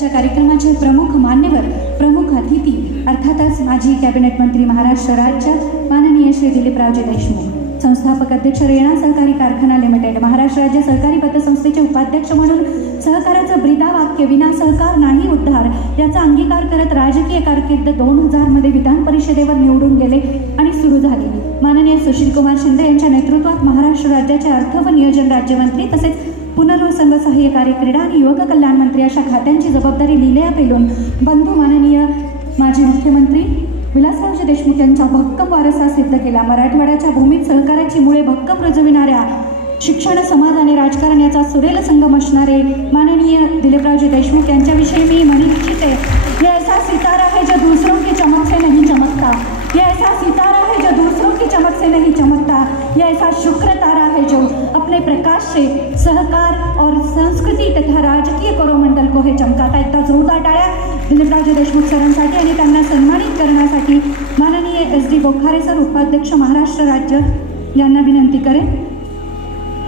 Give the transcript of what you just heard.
च्या कार्यक्रमाचे प्रमुख मान्यवर, प्रमुख अतिथी अर्थातच माजी कॅबिनेट मंत्री महाराष्ट्र राज्य माननीय श्री दिलीपरावजी देशमुख, संस्थापक अध्यक्ष रेणा सहकारी कारखाना लिमिटेड, महाराष्ट्र राज्य सहकारी पतसंस्थेचे उपाध्यक्ष म्हणून सहकाराचं ब्रीदावाक्य विना सहकार नाही उद्धार याचा अंगीकार करत राजकीय कारकीर्द 2000 मध्ये विधान परिषदेवर निवडून गेले आणि सुरू झाली. माननीय सुशीलकुमार शिंदे यांच्या नेतृत्वात महाराष्ट्र राज्याचे अर्थ व नियोजन राज्यमंत्री तसेच पुनर्वसन व सहाय्य कार्य, क्रीडा आणि युवक कल्याण मंत्री अशा खात्यांची जबाबदारी लिहिल्या पेलून बंधू माननीय माजी मुख्यमंत्री विलासरावजी देशमुख यांचा भक्कम वारसा सिद्ध केला. मराठवाड्याच्या भूमीत सहकाराची मुळे भक्कम रुजविणाऱ्या शिक्षण, समाज आणि राजकारण याचा सुरेल संगम असणारे माननीय दिलीपरावजी देशमुख यांच्याविषयी मी म्हणू इच्छिते, ये ऐसा सितारा है जो दूसरों की चमक से नहीं चमकता, ये ऐसा सितारा है जो दूसरों की चमक से नहीं चमकता, ये ऐसा शुक्र तारा है जो अपने प्रकाश से सहकार और संस्कृति तथा राजकीय कोरोमंडल को हे चमकाता. एकदा जोरदार टाळ्या दिलीपरावजी देशमुख सरांसाठी आणि त्यांना सन्मानित करण्यासाठी माननीय SD बोखारे सर, उपाध्यक्ष महाराष्ट्र राज्य यांना विनंती करेन.